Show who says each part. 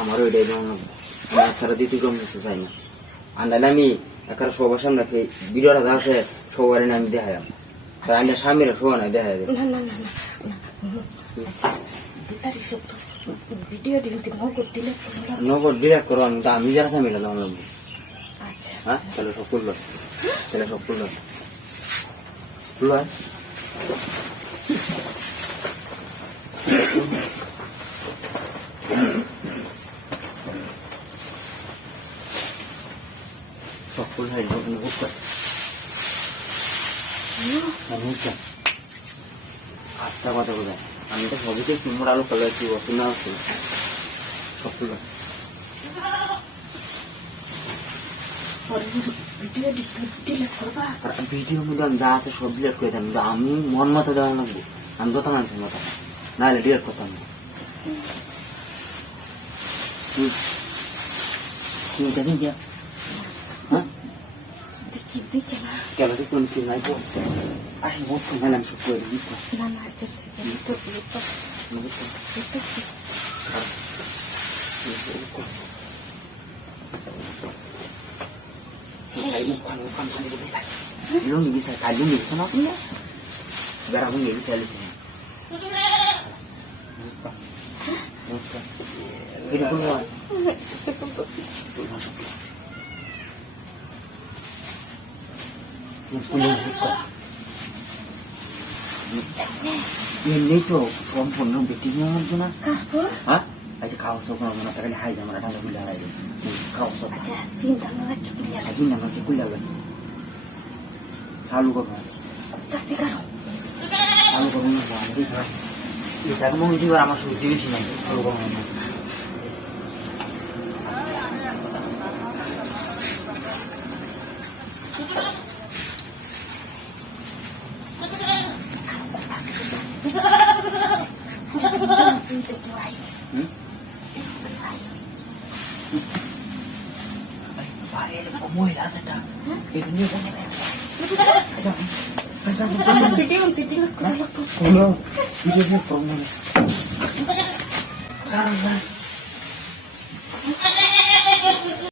Speaker 1: আমার ওইটাই যেমন আমার সারা দিতে কম কিছু চাই না আর নাহলে আমি একার সবার সামনে ভিডিওটা আছে সবার না আমি দেখাই তাই আমি স্বামীরা সবার না দেখাই
Speaker 2: আচ্ছা মন
Speaker 1: নগর ডিরেক্ট করো আমি আমি যারা স্বামীরা
Speaker 2: আচ্ছা
Speaker 1: হ্যাঁ তাহলে সব করল তাহলে সব করল করল করল হয় না বুক কর। আটটা কথা কোথায় আমি তো সবই দেখছি মোর আলো কালো একটু অসুবিধা হচ্ছে সব করল
Speaker 2: ভিডিও
Speaker 1: মধ্যে আমি যা আছে সব ডিলেট করে দিলাম। আমি মন মতো দেওয়া লাগবো আমি যত মানুষের মতো নাহলে ডিলেট করতাম না। হুম। কি এটা দিন দিয়া? হ্যাঁ
Speaker 2: দেখি দেখি না
Speaker 1: কেন তুই কোন কি নাই বল আরে বহুত সময় আমি সব করে দিই তো।
Speaker 2: না না আচ্ছা আচ্ছা
Speaker 1: muka. এমনি তো সম্পূর্ণ না
Speaker 2: কাছো
Speaker 1: হ্যাঁ আচ্ছা খাওয়া সব মনে তাহলে হাই জামাটা ঠান্ডা খুলে হারাই খাওয়া সব
Speaker 2: আচ্ছা তিনটা না চুপিয়া
Speaker 1: একদিন আমাকে খুলে হবে চালু করব চালু করব এটাকে মনে এবার আমার সত্যি বেশি নাই চালু করব না
Speaker 2: শুনতে তো আই
Speaker 1: হুম? আরে, এটা মহিলা আছে এটা। এটা নিয়ে যাবে না।
Speaker 2: ভিডিও ভিডিও
Speaker 1: কোনো ভিডিও করব না।
Speaker 2: করবা